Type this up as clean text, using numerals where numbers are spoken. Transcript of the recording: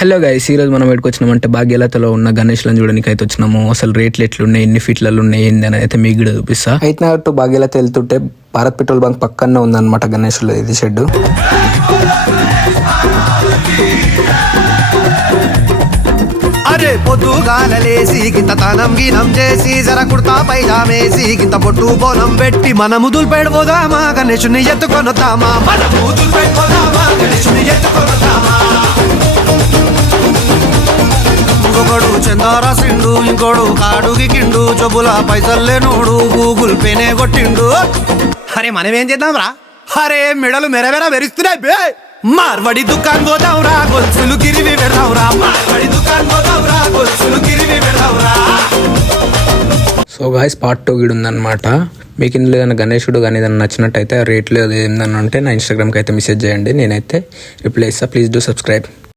Hello guys, ఈరోజు మనం ఎక్కడికి వచ్చినామంటే భాగ్యలతలో ఉన్న గణేష్లను చూడడానికి అయితే వచ్చినాము. అసలు రేట్లు ఎట్లున్నాయి, ఎన్ని ఫీట్లలో ఉన్నాయి ఏంది అని అయితే మీకు కూడా చూపిస్తా. అయితే టు భాగ్యలత వెళ్తుంటే భారత్ పెట్రోల్ బంక్ పక్కనే ఉందన్నమాట గణేష్లో ఇది షెడ్. అరే పొద్దుగాలలేసి గింత తనం గీనం చేసి జర కుర్తా పైజామేసి గింత పొట్టు బోనం పెట్టి మనము దుల్పెడిపోదామా గణేశుని ఎత్తుకొనొద్దామా, మనము దుల్పెడిపోదామా గణేశుని ఎత్తుకొనొద్దామా. ఇంకొకడు చందారాసిండు, ఇంకోడు కాడుగి కిండు, జబ్బుల పైసల్లేనోడు గూగుల్ పేనే కొట్టిండు. అరే మనమేం చేద్దాం రా, అరే మెడలు మెరమెర మెరుస్తున్నాయి బే. మార్వడి దుకాన్ పోదాం రా, గొలుసులు గిరివి పెడదాం రా. మార్వడి దుకాన్ పోదాం రా, గొలుసులు గిరివి పెడదాం రా. సో గాయ్స్, పార్ట్ 2 గిడి ఉందన్నమాట. మీకు ఇందులో ఏదైనా గణేశుడు కానీ ఏదైనా నచ్చినట్టయితే రేట్లు ఏందని అంటే నా ఇన్స్టాగ్రామ్కి అయితే మెసేజ్ చేయండి, నేనైతే రిప్లై ఇస్తాను. Please do subscribe.